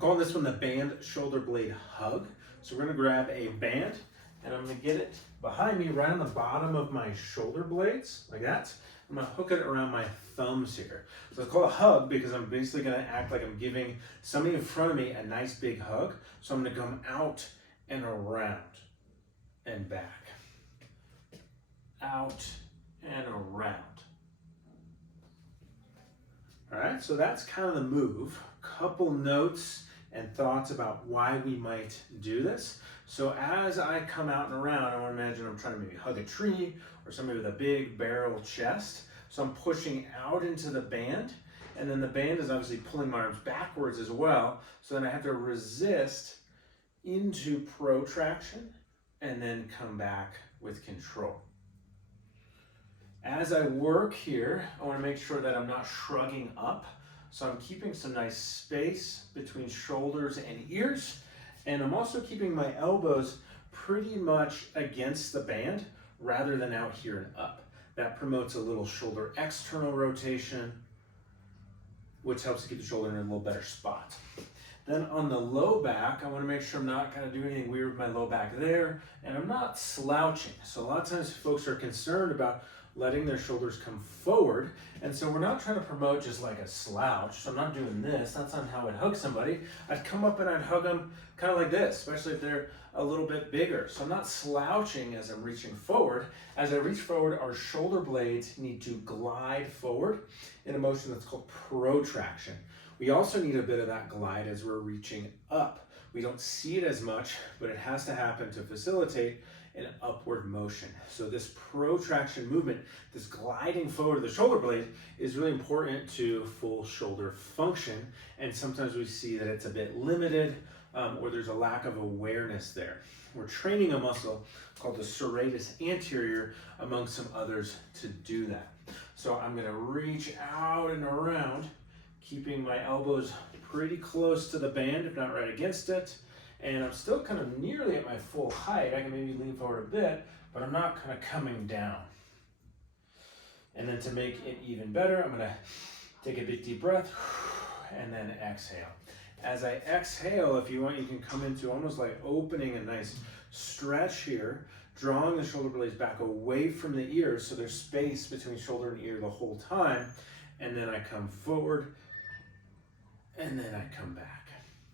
calling this one the band shoulder blade hug. So we're gonna grab a band and I'm gonna get it behind me right on the bottom of my shoulder blades, like that. I'm gonna hook it around my thumbs here. So it's called a hug because I'm basically gonna act like I'm giving somebody in front of me a nice big hug. So I'm gonna come out and around and back. Out and around. All right, so that's kind of the move. Couple notes and thoughts about why we might do this. So as I come out and around, I want to imagine I'm trying to maybe hug a tree or somebody with a big barrel chest. So I'm pushing out into the band, and then the band is obviously pulling my arms backwards as well. So then I have to resist into protraction and then come back with control. As I work here, I want to make sure that I'm not shrugging up. So I'm keeping some nice space between shoulders and ears. And I'm also keeping my elbows pretty much against the band rather than out here and up. That promotes a little shoulder external rotation, which helps to keep the shoulder in a little better spot. Then on the low back, I want to make sure I'm not kind of doing anything weird with my low back there, and I'm not slouching. So a lot of times folks are concerned about letting their shoulders come forward, and so we're not trying to promote just like a slouch. So I'm not doing this. That's not how I'd hug somebody. I'd come up and I'd hug them kind of like this, especially if they're a little bit bigger. So I'm not slouching as I'm reaching forward. As I reach forward, our shoulder blades need to glide forward in a motion that's called protraction. We also need a bit of that glide as we're reaching up. We don't see it as much, but it has to happen to facilitate an upward motion. So this protraction movement, this gliding forward of the shoulder blade, is really important to full shoulder function. And sometimes we see that it's a bit limited or there's a lack of awareness there. We're training a muscle called the serratus anterior, among some others, to do that. So I'm gonna reach out and around, keeping my elbows pretty close to the band, if not right against it. And I'm still kind of nearly at my full height. I can maybe lean forward a bit, but I'm not kind of coming down. And then to make it even better, I'm gonna take a big deep breath and then exhale. As I exhale, if you want, you can come into almost like opening a nice stretch here, drawing the shoulder blades back away from the ears so there's space between shoulder and ear the whole time. And then I come forward and then I come back.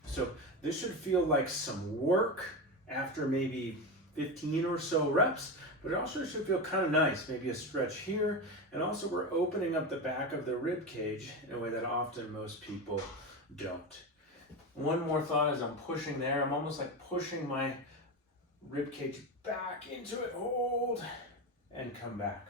So this should feel like some work after maybe 15 or so reps, but it also should feel kind of nice. Maybe a stretch here, and also we're opening up the back of the rib cage in a way that often most people don't. One more thought as I'm pushing there, I'm almost like pushing my rib cage back into it, hold, and come back.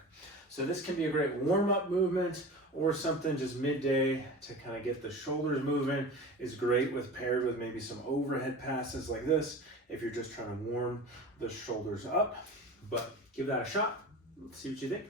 So this can be a great warm-up movement, or something just midday to kind of get the shoulders moving is great paired with maybe some overhead passes like this if you're just trying to warm the shoulders up. But give that a shot. Let's see what you think.